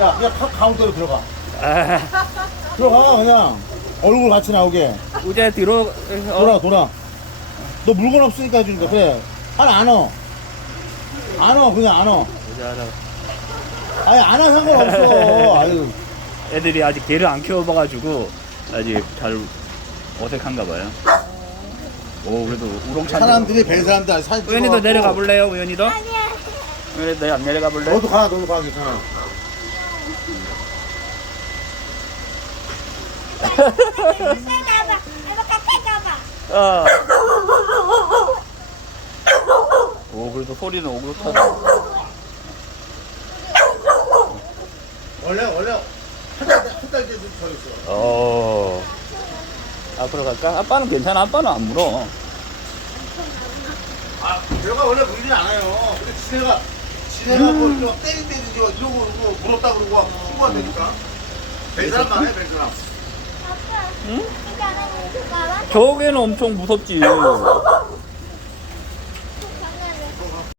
야, 그냥 가운데로 들어가. 아, 들어가, 그냥. 얼굴 같이 나오게. 우제 뒤로. 어. 돌아, 돌아. 너 물건 없으니까 해주니까, 그래. 아안 와. 안 와, 그냥 안 와. 아니, 안 와, 상관없어. 아유. 애들이 아직 개를 안 키워봐가지고, 아직 잘 어색한가 봐요. 오, 그래도 우렁찬 사람들이 뵌 사람들 아 우연히도 내려가 볼래요, 우연히도? 아 우연히도 내려가 볼래요? 너도 가, 너도 가, 괜찮아. 어. 오, 그래도 소리는 오긋하다. 원래, 원래, 한달 뒤에 눈 터졌어. 어. 앞으로 갈까? 아빠는 괜찮아. 아빠는 안 물어. 아, 내가 원래 물진 않아요. 지네가, 지네가 음. 뭐, 때릴 때든지 때리, 이 이러고 물었다 그러고, 후보가 음. 되니까. 음. 배 사람만 해, 배 사람. 음. 응? 교회는 엄청 무섭지.